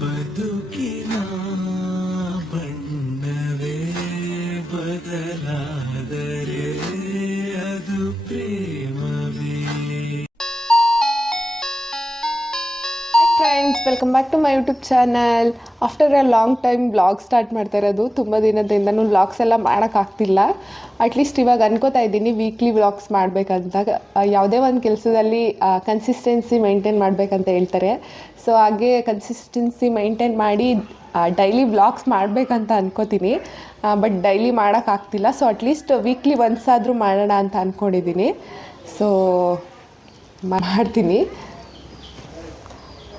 ಬದುಕಿನ ಬಣ್ಣವೇ ಬದಲಾದರೆ ಅದು ಪ್ರೇಮವೇ. Friends, welcome back to my YouTube channel. After a long time vlog start ಮಾಡ್ತಾ ಇರೋದು. ತುಂಬ ದಿನದಿಂದನೂ ವ್ಲಾಗ್ಸ್ ಎಲ್ಲ ಮಾಡೋಕ್ಕಾಗ್ತಿಲ್ಲ. ಅಟ್ಲೀಸ್ಟ್ ಇವಾಗ ಅನ್ಕೋತಾ ಇದ್ದೀನಿ ವೀಕ್ಲಿ ವ್ಲಾಗ್ಸ್ ಮಾಡಬೇಕಂತ. ಯಾವುದೇ ಒಂದು ಕೆಲಸದಲ್ಲಿ ಕನ್ಸಿಸ್ಟೆನ್ಸಿ ಮೇಂಟೈನ್ ಮಾಡಬೇಕಂತ ಹೇಳ್ತಾರೆ. ಸೊ ಹಾಗೆ ಕನ್ಸಿಸ್ಟೆನ್ಸಿ ಮೇಂಟೈನ್ ಮಾಡಿ ಡೈಲಿ ವ್ಲಾಗ್ಸ್ ಮಾಡಬೇಕಂತ ಅನ್ಕೋತೀನಿ. ಬಟ್ ಡೈಲಿ ಮಾಡೋಕ್ಕಾಗ್ತಿಲ್ಲ. ಸೊ ಅಟ್ಲೀಸ್ಟ್ ವೀಕ್ಲಿ ಒನ್ಸ್ ಆದರೂ ಮಾಡೋಣ ಅಂತ ಅಂದ್ಕೊಂಡಿದ್ದೀನಿ. ಸೊ ಮಾಡ್ತೀನಿ.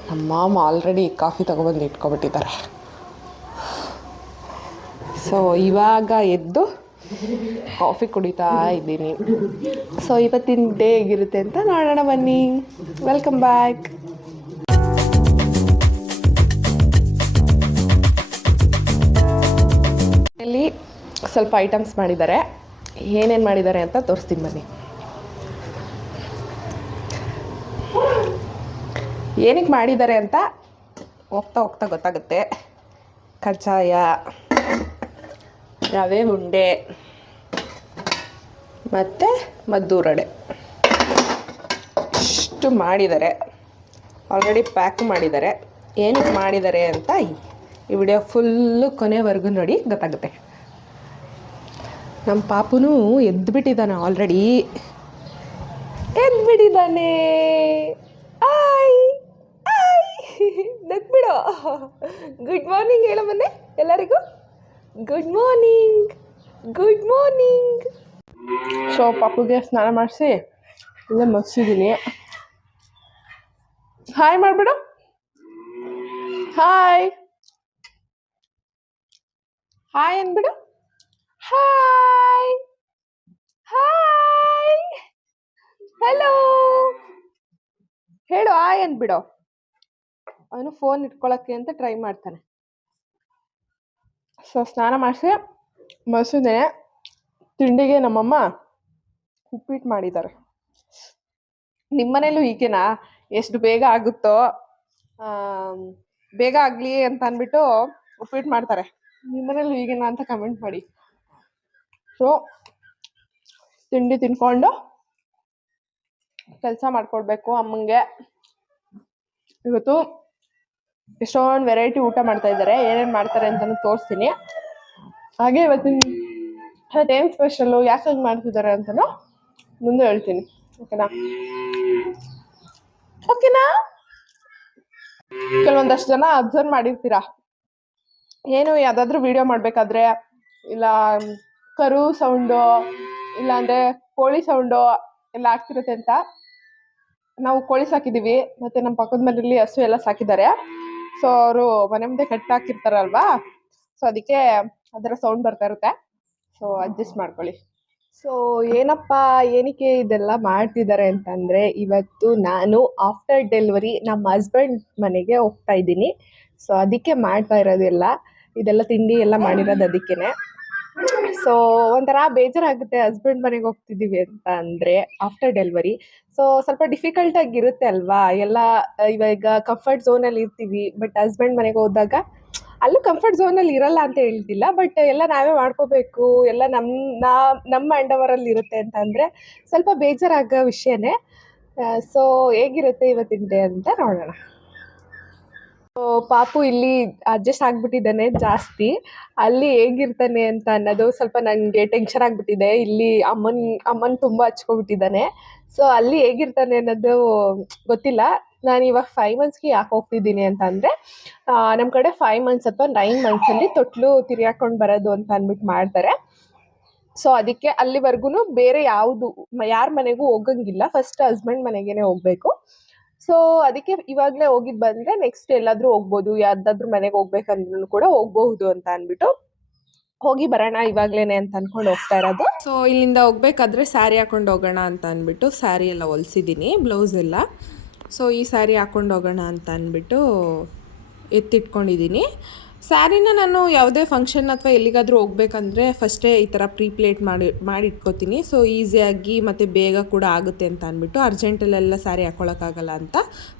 ನಮ್ಮ ಮಾಮ ಆಲ್ರೆಡಿ ಕಾಫಿ ತೊಗೊಬಂದು ಇಟ್ಕೊಬಿಟ್ಟಿದ್ದಾರೆ. ಸೊ ಇವಾಗ ಎದ್ದು ಕಾಫಿ ಕುಡಿತಾ ಇದ್ದೀನಿ. ಸೊ ಇವತ್ತಿನ ಡೇ ಹೇಗಿರುತ್ತೆ ಅಂತ ನೋಡೋಣ ಬನ್ನಿ. Welcome back. ಇಲ್ಲಿ ಸ್ವಲ್ಪ ಐಟಮ್ಸ್ ಮಾಡಿದ್ದಾರೆ. ಏನೇನು ಮಾಡಿದ್ದಾರೆ ಅಂತ ತೋರಿಸ್ತೀನಿ ಬನ್ನಿ. ಏನಕ್ಕೆ ಮಾಡಿದ್ದಾರೆ ಅಂತ ಹೋಗ್ತಾ ಹೋಗ್ತಾ ಗೊತ್ತಾಗುತ್ತೆ. ಕಜ್ಜಾಯ, ರವೆ ಉಂಡೆ ಮತ್ತು ಮದ್ದೂರಡೆ ಇಷ್ಟು ಮಾಡಿದ್ದಾರೆ. ಆಲ್ರೆಡಿ ಪ್ಯಾಕ್ ಮಾಡಿದ್ದಾರೆ. ಏನಕ್ಕೆ ಮಾಡಿದ್ದಾರೆ ಅಂತ ಈ ವಿಡಿಯೋ ಫುಲ್ಲು ಕೊನೆವರೆಗೂ ನೋಡಿ ಗೊತ್ತಾಗುತ್ತೆ. ನಮ್ಮ ಪಾಪುನೂ ಎದ್ದುಬಿಟ್ಟಿದ್ದಾನೆ. ಆಲ್ರೆಡಿ ಎದ್ದುಬಿಟ್ಟಿದ್ದಾನೆ. ನಗ್ಬಿಡೋ. ಗುಡ್ ಮಾರ್ನಿಂಗ್ ಹೇಳೋ ಮೊನ್ನೆ ಎಲ್ಲರಿಗೂ. Good morning, good morning. So ಪಾಪುಗೆ ಸ್ನಾನ ಮಾಡಿಸಿ ಇಲ್ಲೇ ಮಗ್ಸಿದ್ದೀನಿ. ಹಾಯ್ ಮಾಡಿಬಿಡು. ಹಾಯ್ ಹಾಯ್ ಅಂದ್ಬಿಡು. ಹಾಯ್ ಹಾಯ್ ಹಲೋ ಹೇಳು. ಹಾಯ್ ಅಂದ್ಬಿಡು. ಅವನು ಫೋನ್ ಇಟ್ಕೊಳ್ಳೋಕ್ಕೆ ಅಂತ ಟ್ರೈ ಮಾಡ್ತಾನೆ. ಸೊ ಸ್ನಾನ ಮಾಡಿಸಿ ಮಸಿದೆ. ತಿಂಡಿಗೆ ನಮ್ಮಮ್ಮ ಉಪ್ಪಿಟ್ಟು ಮಾಡಿದ್ದಾರೆ. ನಿಮ್ಮನೇಲೂ ಹೀಗೆನಾ? ಎಷ್ಟು ಬೇಗ ಆಗುತ್ತೋ ಬೇಗ ಆಗಲಿ ಅಂತ ಅಂದ್ಬಿಟ್ಟು ಉಪ್ಪಿಟ್ಟು ಮಾಡ್ತಾರೆ. ನಿಮ್ಮನೇಲೂ ಹೀಗೆನಾ ಅಂತ ಕಮೆಂಟ್ ಮಾಡಿ. ಸೊ ತಿಂಡಿ ತಿನ್ಕೊಂಡು ಕೆಲಸ ಮಾಡ್ಕೊಡ್ಬೇಕು ಅಮ್ಮಂಗೆ. ಇವತ್ತು ಎಷ್ಟೊಂದು ವೆರೈಟಿ ಊಟ ಮಾಡ್ತಾ ಇದ್ದಾರೆ. ಏನೇನು ಮಾಡ್ತಾರೆ ಅಂತಲೂ ತೋರಿಸ್ತೀನಿ. ಹಾಗೆ ಇವತ್ತೇನು ಸ್ಪೆಷಲ್ಲು, ಯಾಕೆ ಹಂಗೆ ಮಾಡ್ತಿದ್ದಾರೆ ಅಂತಲೂ ಮುಂದೆ ಹೇಳ್ತೀನಿ. ಓಕೆನಾ? ಓಕೆನಾ? ಕೆಲವೊಂದಷ್ಟು ಜನ ಅಬ್ಸರ್ವ್ ಮಾಡಿರ್ತೀರಾ, ಏನು ಯಾವುದಾದ್ರೂ ವಿಡಿಯೋ ಮಾಡಬೇಕಾದ್ರೆ ಇಲ್ಲ ಕರು ಸೌಂಡು ಇಲ್ಲಾಂದರೆ ಕೋಳಿ ಸೌಂಡು ಎಲ್ಲ ಆಗ್ತಿರುತ್ತೆ ಅಂತ. ನಾವು ಕೋಳಿ ಸಾಕಿದ್ದೀವಿ, ಮತ್ತು ನಮ್ಮ ಪಕ್ಕದ ಮನೆಯಲ್ಲಿ ಹಸು ಎಲ್ಲ ಸಾಕಿದ್ದಾರೆ. ಸೊ ಅವರು ಮನೆ ಮುಂದೆ ಕಟ್ಟಾಕಿರ್ತಾರಲ್ವಾ, ಸೊ ಅದಕ್ಕೆ ಅದರ ಸೌಂಡ್ ಬರ್ತಾ ಇರುತ್ತೆ. ಸೊ ಅಡ್ಜಸ್ಟ್ ಮಾಡ್ಕೊಳ್ಳಿ. ಸೊ ಏನಕ್ಕೆ ಇದೆಲ್ಲ ಮಾಡ್ತಿದ್ದಾರೆ ಅಂತಂದರೆ, ಇವತ್ತು ನಾನು ಆಫ್ಟರ್ ಡೆಲಿವರಿ ನಮ್ಮ ಹಸ್ಬೆಂಡ್ ಮನೆಗೆ ಹೋಗ್ತಾ ಇದ್ದೀನಿ. ಸೊ ಅದಕ್ಕೆ ಮಾಡ್ತಾ ಇರೋದೆಲ್ಲ, ಇದೆಲ್ಲ ತಿಂಡಿ ಎಲ್ಲ ಮಾಡಿರೋದು ಅದಕ್ಕೇ. ಸೊ ಒಂಥರ ಬೇಜಾರಾಗುತ್ತೆ ಹಸ್ಬೆಂಡ್ ಮನೆಗೆ ಹೋಗ್ತಿದ್ದೀವಿ ಅಂತ ಅಂದರೆ ಆಫ್ಟರ್ ಡೆಲಿವರಿ. ಸೊ ಸ್ವಲ್ಪ ಡಿಫಿಕಲ್ಟಾಗಿರುತ್ತೆ ಅಲ್ವಾ ಎಲ್ಲ. ಇವಾಗ ಕಂಫರ್ಟ್ ಝೋನಲ್ಲಿ ಇರ್ತೀವಿ, ಬಟ್ ಹಸ್ಬೆಂಡ್ ಮನೆಗೆ ಹೋದಾಗ ಅಲ್ಲೂ ಕಂಫರ್ಟ್ ಝೋನಲ್ಲಿ ಇರಲ್ಲ ಅಂತ ಹೇಳ್ತಿಲ್ಲ, ಬಟ್ ಎಲ್ಲ ನಾವೇ ಮಾಡ್ಕೋಬೇಕು, ಎಲ್ಲ ನಮ್ಮ ಅಂಡವರಲ್ಲಿ ಇರುತ್ತೆ ಅಂತ ಅಂದರೆ ಸ್ವಲ್ಪ ಬೇಜಾರಾಗೋ ವಿಷಯನೇ. ಸೊ ಹೇಗಿರುತ್ತೆ ಇವತ್ತಿನ ಡೇ ಅಂತ ನೋಡೋಣ. ಸೊ ಪಾಪು ಇಲ್ಲಿ ಅಡ್ಜಸ್ಟ್ ಆಗಿಬಿಟ್ಟಿದ್ದಾನೆ ಜಾಸ್ತಿ. ಅಲ್ಲಿ ಹೇಗಿರ್ತಾನೆ ಅಂತ ಅನ್ನೋದು ಸ್ವಲ್ಪ ನನಗೆ ಟೆನ್ಷನ್ ಆಗಿಬಿಟ್ಟಿದೆ. ಇಲ್ಲಿ ಅಮ್ಮನ ತುಂಬ ಹಚ್ಕೊಬಿಟ್ಟಿದ್ದಾನೆ. ಸೊ ಅಲ್ಲಿ ಹೇಗಿರ್ತಾನೆ ಅನ್ನೋದು ಗೊತ್ತಿಲ್ಲ. ನಾನು ಇವಾಗ 5 ಮಂತ್ಸ್ಗೆ ಯಾಕೆ ಹೋಗ್ತಿದ್ದೀನಿ ಅಂತ ಅಂದರೆ, ನಮ್ಮ ಕಡೆ 5 ಮಂತ್ಸ್ ಅಥವಾ 9 ಮಂತ್ಸಲ್ಲಿ ತೊಟ್ಲು ತಿರ್ಗಾಕೊಂಡು ಬರೋದು ಅಂತ ಅಂದ್ಬಿಟ್ಟು ಮಾಡ್ತಾರೆ. ಸೊ ಅದಕ್ಕೆ ಅಲ್ಲಿವರೆಗೂ ಬೇರೆ ಯಾರ ಮನೆಗೂ ಹೋಗಂಗಿಲ್ಲ. ಫಸ್ಟ್ ಹಸ್ಬೆಂಡ್ ಮನೆಗೇ ಹೋಗಬೇಕು. ಸೊ ಅದಕ್ಕೆ ಇವಾಗಲೇ ಹೋಗಿದ್ದು ಬಂದರೆ ನೆಕ್ಸ್ಟ್ ಎಲ್ಲಾದರೂ ಹೋಗ್ಬೋದು, ಯಾರ್ದಾದ್ರೂ ಮನೆಗೆ ಹೋಗ್ಬೇಕಂದ್ರೂ ಕೂಡ ಹೋಗ್ಬಹುದು ಅಂತ ಅಂದ್ಬಿಟ್ಟು ಹೋಗಿ ಬರೋಣ ಇವಾಗಲೇ ಅಂತ ಅಂದ್ಕೊಂಡು ಹೋಗ್ತಾ ಇರೋದು. ಸೊ ಇಲ್ಲಿಂದ ಹೋಗ್ಬೇಕಾದ್ರೆ ಸ್ಯಾರಿ ಹಾಕೊಂಡು ಹೋಗೋಣ ಅಂತ ಅಂದ್ಬಿಟ್ಟು ಸ್ಯಾರಿ ಎಲ್ಲ ಹೊಲಿಸಿದ್ದೀನಿ, ಬ್ಲೌಸ್ ಎಲ್ಲ. ಸೊ ಈ ಸ್ಯಾರಿ ಹಾಕೊಂಡು ಹೋಗೋಣ ಅಂತ ಅಂದ್ಬಿಟ್ಟು ಎತ್ತಿಟ್ಕೊಂಡಿದ್ದೀನಿ. ಸ್ಯಾರಿನ ನಾನು ಯಾವುದೇ ಫಂಕ್ಷನ್ ಅಥವಾ ಎಲ್ಲಿಗಾದರೂ ಹೋಗ್ಬೇಕಂದ್ರೆ ಫಸ್ಟೇ ಈ ಥರ ಪ್ಲೇಟ್ ಮಾಡಿ ಇಟ್ಕೋತೀನಿ. ಸೊ ಈಸಿಯಾಗಿ ಮತ್ತು ಬೇಗ ಕೂಡ ಆಗುತ್ತೆ ಅಂತ ಅಂದ್ಬಿಟ್ಟು ಅರ್ಜೆಂಟಲ್ಲೆಲ್ಲ ಸ್ಯಾರಿ ಹಾಕ್ಕೊಳಕ್ಕಾಗಲ್ಲ ಅಂತ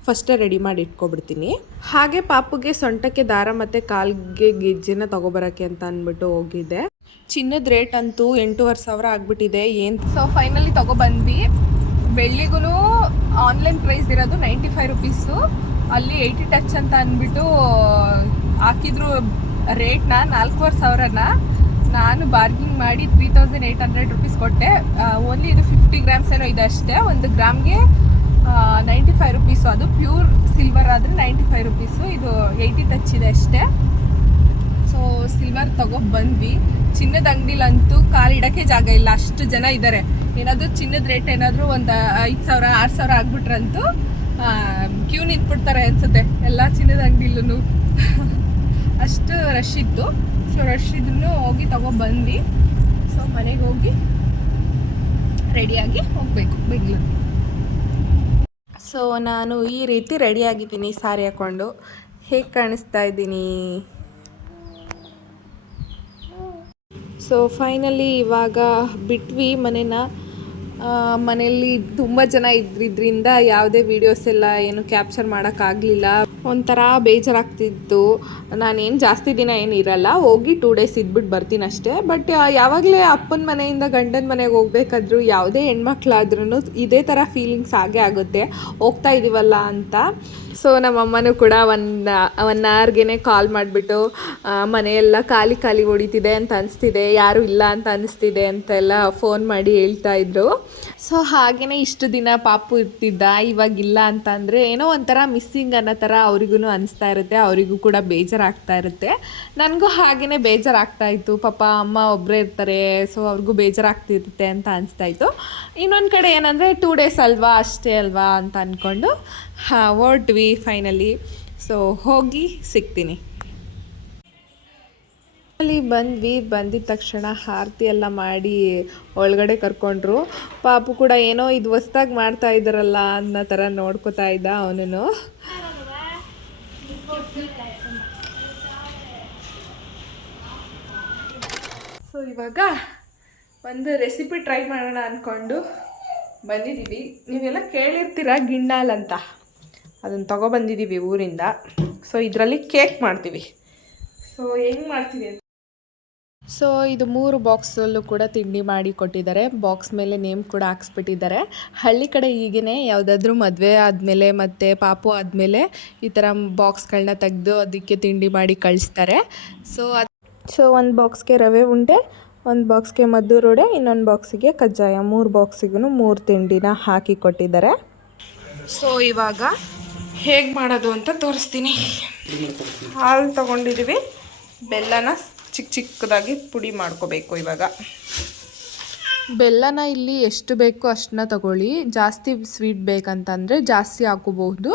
ಫಸ್ಟೇ ರೆಡಿ ಮಾಡಿ ಇಟ್ಕೊಬಿಡ್ತೀನಿ. ಹಾಗೆ ಪಾಪುಗೆ ಸೊಂಟಕ್ಕೆ ದಾರ ಮತ್ತು ಕಾಲಿಗೆ ಗೆಜ್ಜೆನ ತೊಗೊಬರೋಕ್ಕೆ ಅಂತ ಅಂದ್ಬಿಟ್ಟು ಹೋಗಿದ್ದೆ. ಚಿನ್ನದ ರೇಟ್ ಅಂತೂ 8,500 ಆಗಿಬಿಟ್ಟಿದೆ. ಸೊ ಫೈನಲಿ ತೊಗೊಬಂದ್ವಿ. ಬೆಳ್ಳಿಗೂ ಆನ್ಲೈನ್ ಪ್ರೈಸ್ ಇರೋದು 95 ರುಪೀಸು. ಅಲ್ಲಿ 80 ಟಚ್ ಅಂತ ಅಂದ್ಬಿಟ್ಟು ಹಾಕಿದ್ರು ರೇಟ್ನ 4,500ನ. ನಾನು ಬಾರ್ಗಿಂಗ್ ಮಾಡಿ 3,800 ರುಪೀಸ್ ಕೊಟ್ಟೆ. ಓನ್ಲಿ ಇದು 50 ಗ್ರಾಮ್ಸ್ ಏನೋ ಇದೆ ಅಷ್ಟೇ. 1 ಗ್ರಾಮ್ಗೆ 95 ರುಪೀಸು. ಅದು ಪ್ಯೂರ್ ಸಿಲ್ವರ್ ಆದರೆ 95 ರುಪೀಸು. ಇದು 80 ಟಚ್ ಇದೆ ಅಷ್ಟೇ. ಸೊ ಸಿಲ್ವರ್ ಬಂದ್ವಿ. ಚಿನ್ನದ ಅಂಗಡಿಲಂತೂ ಕಾಲಿಡೋಕ್ಕೆ ಜಾಗ ಇಲ್ಲ, ಅಷ್ಟು ಜನ ಇದ್ದಾರೆ. ಏನಾದರೂ ಚಿನ್ನದ ರೇಟ್ ಏನಾದರೂ ಒಂದು 5,000 6,000 ಆಗ್ಬಿಟ್ರಂತೂ ಕ್ಯೂ ನಿಂತ್ಬಿಡ್ತಾರೆ ಅನಿಸುತ್ತೆ ಎಲ್ಲ ಚಿನ್ನದ ಅಂಗಡಿಲೂ. ಅಷ್ಟು ರಶ್ ಇತ್ತು. ಸೊ ರಶ್ ಇದ್ರೂ ಹೋಗಿ ಬಂದ್ವಿ. ಸೊ ಮನೆಗೆ ಹೋಗಿ ರೆಡಿಯಾಗಿ ಹೋಗಬೇಕು ಬೆಂಗಳೂರು. ಸೊ ನಾನು ಈ ರೀತಿ ರೆಡಿಯಾಗಿದ್ದೀನಿ ಸಾರಿ ಹಾಕ್ಕೊಂಡು. ಹೇಗೆ ಕಾಣಿಸ್ತಾ ಇದ್ದೀನಿ? ಸೊ ಫೈನಲಿ ಇವಾಗ ಬಿಟ್ವಿ ಮನೇನ. ಮನೆಯಲ್ಲಿ ತುಂಬ ಜನ ಇದ್ರಿಂದ ಯಾವುದೇ ವೀಡಿಯೋಸ್ ಎಲ್ಲ ಏನು ಕ್ಯಾಪ್ಚರ್ ಮಾಡೋಕ್ಕಾಗಲಿಲ್ಲ. ಒಂಥರ ಬೇಜಾರಾಗ್ತಿತ್ತು. ನಾನೇನು ಜಾಸ್ತಿ ದಿನ ಏನು ಇರಲ್ಲ, ಹೋಗಿ 2 ಡೇಸ್ ಇದ್ಬಿಟ್ಟು ಬರ್ತೀನಿ ಅಷ್ಟೇ. ಬಟ್ ಯಾವಾಗಲೇ ಅಪ್ಪನ ಮನೆಯಿಂದ ಗಂಡನ ಮನೆಗೆ ಹೋಗ್ಬೇಕಾದ್ರೂ ಯಾವುದೇ ಹೆಣ್ಮಕ್ಳಾದ್ರೂ ಇದೇ ಥರ ಫೀಲಿಂಗ್ಸ್ ಆಗೇ ಆಗುತ್ತೆ, ಹೋಗ್ತಾ ಇದ್ದೀವಲ್ಲ ಅಂತ. ಸೊ ನಮ್ಮಮ್ಮನೂ ಕೂಡ ಒನ್ ಅವರ್ಗೆ ಕಾಲ್ ಮಾಡಿಬಿಟ್ಟು ಮನೆಯೆಲ್ಲ ಖಾಲಿ ಹೊಡಿತಿದೆ ಅಂತ ಅನಿಸ್ತಿದೆ, ಯಾರೂ ಇಲ್ಲ ಅಂತ ಅನ್ನಿಸ್ತಿದೆ ಅಂತೆಲ್ಲ ಫೋನ್ ಮಾಡಿ ಹೇಳ್ತಾಯಿದ್ರು. ಸೊ ಹಾಗೆಯೇ ಇಷ್ಟು ದಿನ ಪಾಪು ಇರ್ತಿದ್ದ, ಇವಾಗಿಲ್ಲ ಅಂತ ಅಂದರೆ ಏನೋ ಒಂಥರ ಮಿಸ್ಸಿಂಗ್ ಅನ್ನೋ ಥರ ಅವ್ರಿಗೂ ಅನಿಸ್ತಾ ಇರುತ್ತೆ. ಅವರಿಗೂ ಕೂಡ ಬೇಜಾರಾಗ್ತಾ ಇರುತ್ತೆ. ನನಗೂ ಹಾಗೆಯೇ ಬೇಜಾರಾಗ್ತಾಯಿತ್ತು. ಪಾಪ ಅಮ್ಮ ಒಬ್ಬರೇ ಇರ್ತಾರೆ, ಸೊ ಅವ್ರಿಗೂ ಬೇಜಾರಾಗ್ತಿರುತ್ತೆ ಅಂತ ಅನಿಸ್ತಾಯಿತ್ತು. ಇನ್ನೊಂದು ಕಡೆ ಏನಂದರೆ 2 ಡೇಸ್ ಅಲ್ವಾ, ಅಷ್ಟೇ ಅಲ್ವಾ ಅಂತ ಅಂದ್ಕೊಂಡು ಹೊರಟ್ವಿ ಫೈನಲಿ. ಸೊ ಹೋಗಿ ಸಿಗ್ತೀನಿ. ಅಲ್ಲಿ ಬಂದಿದ್ದ ತಕ್ಷಣ ಆರತಿ ಎಲ್ಲ ಮಾಡಿ ಒಳಗಡೆ ಕರ್ಕೊಂಡ್ರು. ಪಾಪು ಕೂಡ ಏನೋ ಇದು ಹೊಸ್ದಾಗಿ ಮಾಡ್ತಾ ಇದ್ದಾರಲ್ಲ ಅನ್ನೋ ಥರ ನೋಡ್ಕೋತಾ ಇದ್ದ ಅವನು. ಸೊ ಇವಾಗ ಒಂದು ರೆಸಿಪಿ ಟ್ರೈ ಮಾಡೋಣ ಅಂದ್ಕೊಂಡು ಬಂದಿದ್ದೀವಿ. ನೀವೆಲ್ಲ ಕೇಳಿರ್ತೀರ ಗಿಣ್ಣಾಲ್ ಅಂತ, ಅದನ್ನು ತೊಗೊಬಂದಿದ್ದೀವಿ ಊರಿಂದ. ಸೊ ಇದರಲ್ಲಿ ಕೇಕ್ ಮಾಡ್ತೀವಿ. ಸೊ ಹೆಂಗೆ ಮಾಡ್ತೀವಿ ಅಂತ, ಸೊ ಇದು 3 ಬಾಕ್ಸಲ್ಲೂ ಕೂಡ ತಿಂಡಿ ಮಾಡಿ ಕೊಟ್ಟಿದ್ದಾರೆ. ಬಾಕ್ಸ್ ಮೇಲೆ ನೇಮ್ ಕೂಡ ಹಾಕ್ಸ್ಬಿಟ್ಟಿದ್ದಾರೆ. ಹಳ್ಳಿ ಕಡೆ ಹೀಗೇ ಯಾವುದಾದ್ರೂ ಮದುವೆ ಆದಮೇಲೆ ಮತ್ತು ಪಾಪು ಆದಮೇಲೆ ಈ ಥರ ಬಾಕ್ಸ್ಗಳನ್ನ ತೆಗೆದು ಅದಕ್ಕೆ ತಿಂಡಿ ಮಾಡಿ ಕಳಿಸ್ತಾರೆ. ಸೊ ಒಂದು ಬಾಕ್ಸ್ಗೆ ರವೆ ಉಂಡೆ, ಒಂದು ಬಾಕ್ಸ್ಗೆ ಮದ್ದೂರು ವಡೆ, ಇನ್ನೊಂದು ಬಾಕ್ಸಿಗೆ ಕಜ್ಜಾಯ. 3 ಬಾಕ್ಸಿಗೂ 3 ತಿಂಡಿನ ಹಾಕಿ ಕೊಟ್ಟಿದ್ದಾರೆ. ಸೊ ಇವಾಗ ಹೇಗೆ ಮಾಡೋದು ಅಂತ ತೋರಿಸ್ತೀನಿ. ಹಾಲು ತೊಗೊಂಡಿದ್ದೀವಿ, ಬೆಲ್ಲನ ಚಿಕ್ಕದಾಗಿ ಪುಡಿ ಮಾಡ್ಕೋಬೇಕು. ಇವಾಗ ಬೆಲ್ಲನ ಇಲ್ಲಿ ಎಷ್ಟು ಬೇಕೋ ಅಷ್ಟನ್ನ ತಗೊಳ್ಳಿ. ಜಾಸ್ತಿ ಸ್ವೀಟ್ ಬೇಕಂತಂದರೆ ಜಾಸ್ತಿ ಹಾಕೋಬಹುದು,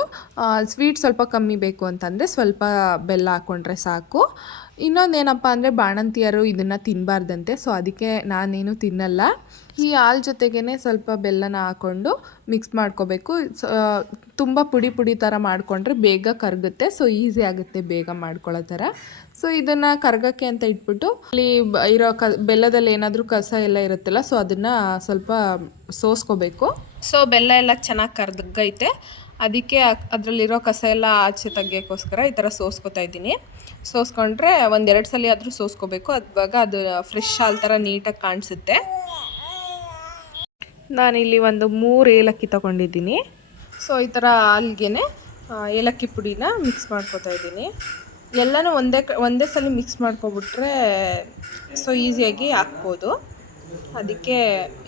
ಸ್ವೀಟ್ ಸ್ವಲ್ಪ ಕಮ್ಮಿ ಬೇಕು ಅಂತಂದರೆ ಸ್ವಲ್ಪ ಬೆಲ್ಲ ಹಾಕ್ಕೊಂಡ್ರೆ ಸಾಕು. ಇನ್ನೊಂದೇನಪ್ಪ ಅಂದರೆ ಬಾಣಂತಿಯರು ಇದನ್ನು ತಿನ್ನಬಾರ್ದಂತೆ, ಸೊ ಅದಕ್ಕೆ ನಾನೇನು ತಿನ್ನಲ್ಲ. ಈ ಹಾಲು ಜೊತೆಗೇ ಸ್ವಲ್ಪ ಬೆಲ್ಲನ ಹಾಕ್ಕೊಂಡು ಮಿಕ್ಸ್ ಮಾಡ್ಕೋಬೇಕು. ತುಂಬ ಪುಡಿ ಥರ ಮಾಡಿಕೊಂಡ್ರೆ ಬೇಗ ಕರಗುತ್ತೆ. ಸೊ ಈಸಿ ಆಗುತ್ತೆ ಬೇಗ ಮಾಡ್ಕೊಳ್ಳೋ ಥರ. ಸೊ ಇದನ್ನು ಕರಗಕ್ಕೆ ಅಂತ ಇಟ್ಬಿಟ್ಟು ಅಲ್ಲಿ ಇರೋ ಬೆಲ್ಲದಲ್ಲಿ ಏನಾದರೂ ಕಸ ಎಲ್ಲ ಇರುತ್ತಲ್ಲ, ಸೊ ಅದನ್ನು ಸ್ವಲ್ಪ ಸೋಸ್ಕೋಬೇಕು. ಸೊ ಬೆಲ್ಲ ಎಲ್ಲ ಚೆನ್ನಾಗಿ ಕರಗೈತೆ, ಅದಕ್ಕೆ ಅದರಲ್ಲಿರೋ ಕಸ ಎಲ್ಲ ಆಚೆ ತೆಗಿಯೋಕ್ಕೋಸ್ಕರ ಈ ಥರ ಸೋಸ್ಕೋತಾ ಇದ್ದೀನಿ. ಸೋಸ್ಕೊಂಡ್ರೆ 1-2 ಸಲ ಆದರೂ ಸೋಸ್ಕೋಬೇಕು. ಅವಾಗ ಅದು ಫ್ರೆಶ್ ಹಾಲು ಥರ ನೀಟಾಗಿ ಕಾಣಿಸುತ್ತೆ. ನಾನಿಲ್ಲಿ ಒಂದು 3 ಏಲಕ್ಕಿ ತೊಗೊಂಡಿದ್ದೀನಿ. ಸೊ ಈ ಥರ ಹಾಲ್ಗೆ ಏಲಕ್ಕಿ ಪುಡಿನ ಮಿಕ್ಸ್ ಮಾಡ್ಕೊತಾ ಇದ್ದೀನಿ. ಎಲ್ಲನೂ ಒಂದೇ ಸಲ ಮಿಕ್ಸ್ ಮಾಡ್ಕೊಬಿಟ್ರೆ ಸೊ ಈಸಿಯಾಗಿ ಹಾಕ್ಬೋದು.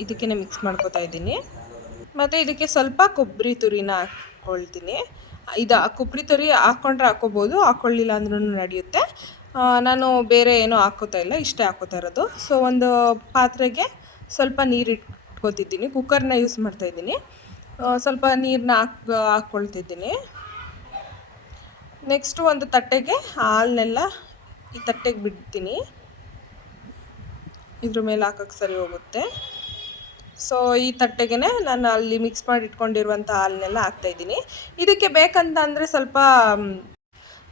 ಇದಕ್ಕೆ ಮಿಕ್ಸ್ ಮಾಡ್ಕೊತಾ ಇದ್ದೀನಿ. ಮತ್ತು ಇದಕ್ಕೆ ಸ್ವಲ್ಪ ಕೊಬ್ಬರಿ ತುರಿನ ಹಾಕ್ಕೊಳ್ತೀನಿ. ಕೊಬ್ಬರಿ ತುರಿ ಹಾಕ್ಕೊಂಡ್ರೆ ಹಾಕ್ಕೋಬೋದು, ಹಾಕ್ಕೊಳ್ಳಿಲ್ಲ ಅಂದ್ರೂ ನಡೆಯುತ್ತೆ. ನಾನು ಬೇರೆ ಏನೂ ಹಾಕ್ಕೋತಾ ಇಲ್ಲ, ಇಷ್ಟೇ ಹಾಕ್ಕೋತಾ ಇರೋದು. ಸೊ ಒಂದು ಪಾತ್ರೆಗೆ ಸ್ವಲ್ಪ ನೀರು ಇಟ್ಕೊತಿದ್ದೀನಿ. ಕುಕ್ಕರ್ನ ಯೂಸ್ ಮಾಡ್ತಾಯಿದ್ದೀನಿ. ಸ್ವಲ್ಪ ನೀರನ್ನ ಹಾಕ್ಕೊಳ್ತಿದ್ದೀನಿ. ನೆಕ್ಸ್ಟು ಒಂದು ತಟ್ಟೆಗೆ ಹಾಲನ್ನೆಲ್ಲ ಈ ತಟ್ಟೆಗೆ ಬಿಡ್ತೀನಿ. ಇದ್ರ ಮೇಲೆ ಹಾಕೋಕ್ಕೆ ಸರಿ ಹೋಗುತ್ತೆ. ಸೊ ಈ ತಟ್ಟೆಗೆ ನಾನು ಅಲ್ಲಿ ಮಿಕ್ಸ್ ಮಾಡಿ ಇಟ್ಕೊಂಡಿರುವಂಥ ಹಾಲನ್ನೆಲ್ಲ ಹಾಕ್ತಾಯಿದ್ದೀನಿ. ಇದಕ್ಕೆ ಬೇಕಂತ ಅಂದರೆ ಸ್ವಲ್ಪ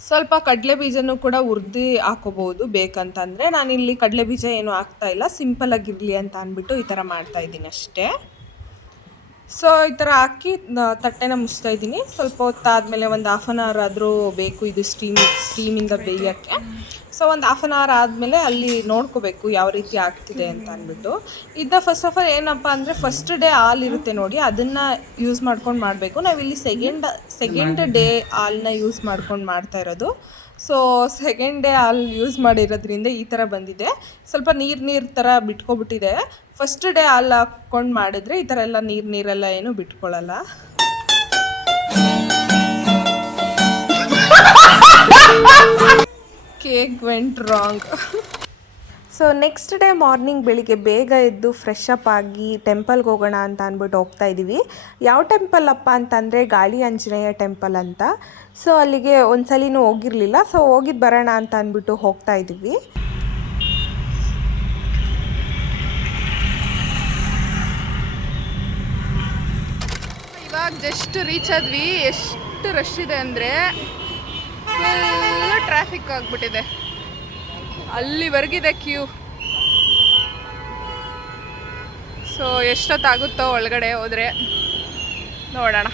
ಸ್ವಲ್ಪ ಕಡಲೆ ಬೀಜನೂ ಕೂಡ ಹುರಿದು ಹಾಕೋಬಹುದು ಬೇಕಂತಂದರೆ. ನಾನಿಲ್ಲಿ ಕಡಲೆ ಬೀಜ ಏನು ಹಾಕ್ತಾ ಇಲ್ಲ, ಸಿಂಪಲ್ ಆಗಿರಲಿ ಅಂತ ಅಂದ್ಬಿಟ್ಟು ಈ ಥರ ಮಾಡ್ತಾ ಇದ್ದೀನಿ ಅಷ್ಟೇ. ಸೊ ಈ ಥರ ಹಾಕಿ ತಟ್ಟೆನ ಮುಚ್ತಾ ಇದ್ದೀನಿ. ಸ್ವಲ್ಪ ಹೊತ್ತಾದಮೇಲೆ ಒಂದು ಹಾಫ್ ಆನ್ ಅವರ್ ಆದರೂ ಬೇಕು ಇದು ಸ್ಟೀಮಿಂದ ಬೇಯೋಕ್ಕೆ. ಸೊ ಒಂದು ಹಾಫ್ ಆನ್ ಅವರ್ ಆದಮೇಲೆ ಅಲ್ಲಿ ನೋಡ್ಕೋಬೇಕು ಯಾವ ರೀತಿ ಆಗ್ತಿದೆ ಅಂತ ಅಂದ್ಬಿಟ್ಟು. ಇದನ್ನ ಫಸ್ಟ್ ಆಫ್ ಆಲ್ ಏನಪ್ಪ ಅಂದರೆ ಫಸ್ಟ್ ಡೇ ಹಾಲು ಇರುತ್ತೆ ನೋಡಿ, ಅದನ್ನು ಯೂಸ್ ಮಾಡ್ಕೊಂಡು ಮಾಡಬೇಕು. ನಾವಿಲ್ಲಿ ಸೆಕೆಂಡ್ ಡೇ ಹಾಲನ್ನ ಯೂಸ್ ಮಾಡ್ಕೊಂಡು ಮಾಡ್ತಾ ಇರೋದು. ಸೊ ಸೆಕೆಂಡ್ ಡೇ ಹಾಲು ಯೂಸ್ ಮಾಡಿರೋದ್ರಿಂದ ಈ ಥರ ಬಂದಿದೆ. ಸ್ವಲ್ಪ ನೀರು ಥರ ಬಿಟ್ಕೊಬಿಟ್ಟಿದೆ. ಫಸ್ಟ್ ಡೇ ಹಾಲು ಹಾಕ್ಕೊಂಡು ಮಾಡಿದ್ರೆ ಈ ಥರ ಎಲ್ಲ ನೀರೆಲ್ಲ ಏನು ಬಿಟ್ಕೊಳ್ಳಲ್ಲ. Cake went wrong. So next day morning ಬೆಳಿಗ್ಗೆ ಬೇಗ ಎದ್ದು ಫ್ರೆಶ್ ಅಪ್ ಆಗಿ ಟೆಂಪಲ್ಗೆ ಹೋಗೋಣ ಅಂತ ಅಂದ್ಬಿಟ್ಟು ಹೋಗ್ತಾ ಇದ್ದೀವಿ. ಯಾವ ಟೆಂಪಲ್ ಅಪ್ಪ ಅಂತಂದರೆ ಗಾಳಿ ಆಂಜನೇಯ ಟೆಂಪಲ್ ಅಂತ. ಸೊ ಅಲ್ಲಿಗೆ ಒಂದ್ಸಲಿನೂ ಹೋಗಿರಲಿಲ್ಲ. ಸೊ ಹೋಗಿದ್ದು ಬರೋಣ ಅಂತ ಅಂದ್ಬಿಟ್ಟು ಹೋಗ್ತಾ ಇದ್ದೀವಿ. ಇವಾಗ ಜಸ್ಟ್ ರೀಚ್ ಆದ್ವಿ. ಎಷ್ಟು ರಶ್ ಇದೆ ಅಂದರೆ ಫುಲ್ ಟ್ರಾಫಿಕ್ ಆಗಿಬಿಟ್ಟಿದೆ. ಅಲ್ಲಿವರೆಗಿದೆ ಕ್ಯೂ. ಸೊ ಎಷ್ಟೊತ್ತಾಗುತ್ತೋ ಒಳಗಡೆ ಹೋದರೆ ನೋಡೋಣ.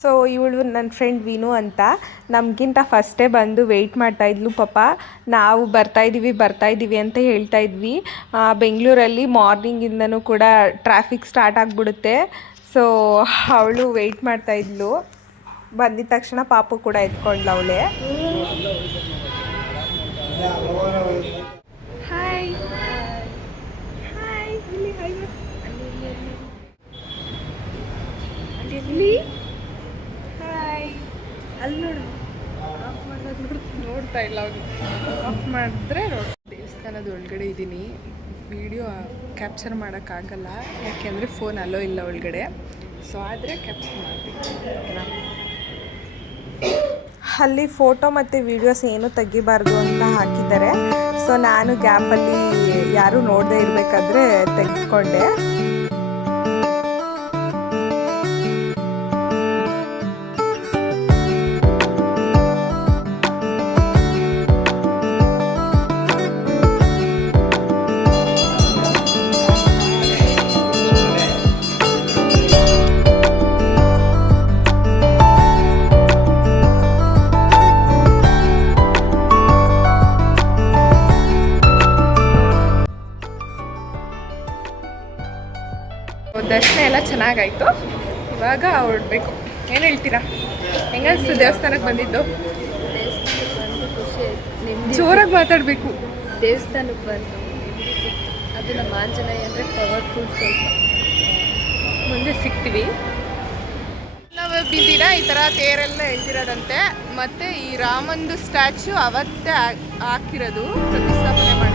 ಸೊ ಇವಳು ನನ್ನ ಫ್ರೆಂಡ್ ವೀನು ಅಂತ ನಮಗಿಂತ ಫಸ್ಟೇ ಬಂದು ವೆಯ್ಟ್ ಮಾಡ್ತಾಯಿದ್ಲು. ಪಾಪ ನಾವು ಬರ್ತಾಯಿದ್ದೀವಿ ಅಂತ ಹೇಳ್ತಾ ಇದ್ವಿ. ಬೆಂಗಳೂರಲ್ಲಿ ಮಾರ್ನಿಂಗಿಂದನೂ ಕೂಡ ಟ್ರಾಫಿಕ್ ಸ್ಟಾರ್ಟ್ ಆಗಿಬಿಡುತ್ತೆ. ಸೊ ಅವಳು ವೆಯ್ಟ್ ಮಾಡ್ತಾಯಿದ್ಲು. ಬಂದಿದ ತಕ್ಷಣ ಪಾಪು ಕೂಡ ಎತ್ಕೊಂಡ್ಲು ಅವಳೇ. ಹಾಯ್ ಹಾಯ್ ಅಲ್ಲಿ ಹಾಯ್ ಅಲ್ಲಿ ನೋಡು. ಆಫ್ ಮಾಡೋದು ನೋಡ್ತಾ ಇಲ್ಲ ಅವನು. ಆಫ್ ಮಾಡಿದ್ರೆ ನೋಡಿ. ದೇವಸ್ಥಾನದ ಒಳಗಡೆ ಇದ್ದೀನಿ. ವಿಡಿಯೋ ಕ್ಯಾಪ್ಚರ್ ಮಾಡೋಕ್ಕಾಗಲ್ಲ, ಯಾಕೆಂದರೆ ಫೋನ್ ಅಲ್ಲೋ ಇಲ್ಲ ಒಳಗಡೆ. ಸೊ ಆದರೆ ಕ್ಯಾಪ್ಚರ್ ಮಾಡ್ತೀನಿ. ಅಲ್ಲಿ ಫೋಟೋ ಮತ್ತು ವೀಡಿಯೋಸ್ ಏನು ತೆಗಿಬಾರ್ದು ಅಂತ ಹಾಕಿದ್ದಾರೆ. ಸೊ ನಾನು ಗ್ಯಾಪಲ್ಲಿ ಯಾರೂ ನೋಡದೇ ಇರಬೇಕಾದ್ರೆ ತೆಗೆದುಕೊಂಡೆ. ದರ್ಶನ ಎಲ್ಲ ಚೆನ್ನಾಗಾಯಿತು. ಇವಾಗ ಹೊರಡಬೇಕು. ಏನು ಹೇಳ್ತೀರಾ? ಹೆಂಗನ್ನಿಸ್ತು ದೇವಸ್ಥಾನಕ್ಕೆ ಬಂದಿದ್ದು? ದೇವಸ್ಥಾನಕ್ಕೆ ಬಂದು ಖುಷಿ ಆಯಿತು. ಜೋರಾಗಿ ಮಾತಾಡಬೇಕು. ದೇವಸ್ಥಾನಕ್ಕೆ ಬಂದು ನೆಮ್ಮದಿ ಸಿಕ್ತು. ಅದು ನಮ್ಮ ಆಂಜನೇಯ ಅಂದರೆ ಪವರ್ಫುಲ್. ಸ್ವಲ್ಪ ಮುಂದೆ ಸಿಗ್ತೀವಿ. ನಾವು ಬಿದ್ದಿರ ಈ ಥರ ತೇರೆಲ್ಲ ಎಳ್ದಿರೋದಂತೆ. ಮತ್ತು ಈ ರಾಮಂದು ಸ್ಟ್ಯಾಚು ಅವತ್ತೇ ಹಾಕಿರೋದು, ಪ್ರತಿಷ್ಠಾಪನೆ ಮಾಡಿ